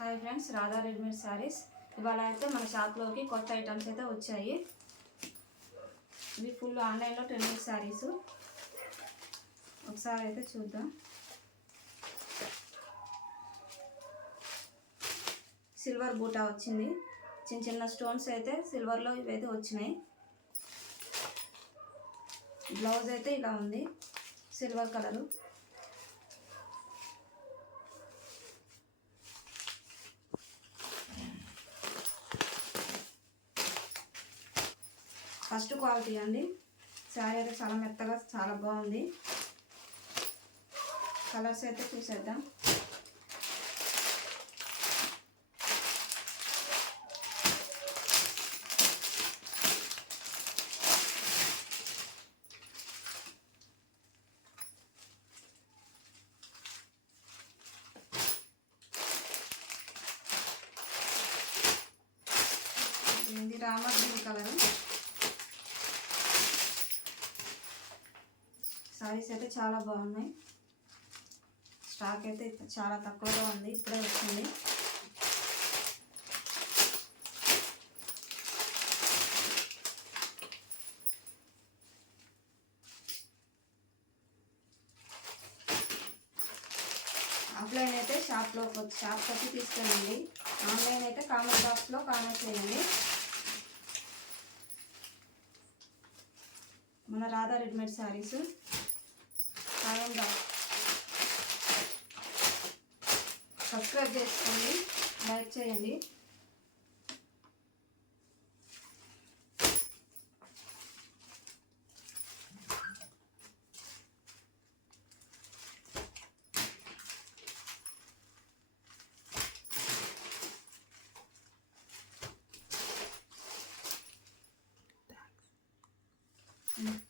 Hi friends, Radha రెడీమేడ్ శారీస్. ఇవాళ అయితే మన షాప్లోకి కొత్త ఐటమ్స్ అయితే వచ్చాయి. ఇవి ఫుల్ ఆన్లైన్లో ట్రెండింగ్ శారీస్. ఒకసారి అయితే చూద్దాం. సిల్వర్ బూటా వచ్చింది. చిన్న చిన్న స్టోన్స్ అయితే సిల్వర్లో ఇవైతే వచ్చినాయి. బ్లౌజ్ అయితే ఇలా ఉంది, సిల్వర్ కలరు. ఫస్ట్ క్వాలిటీ అండి. శారీ అయితే చాలా మెత్తగా చాలా బాగుంది. కలర్స్ అయితే చూసేద్దాం. ఇది రామా గ్రీన్ కలరు. శారీస్ అయితే చాలా బాగున్నాయి. స్టాక్ అయితే చాలా తక్కువగా ఉంది, ఇప్పుడే వచ్చింది. ఆఫ్లైన్ అయితే షాప్కి వచ్చి తీసుకెళ్ళండి. ఆన్లైన్ అయితే కామెంట్ బాక్స్లో కామెంట్ చేయండి. మన రాధా రెడీమేడ్ శారీస్ సబ్స్క్రైబ్ చేసుకోండి, లైక్ చేయండి. Thanks.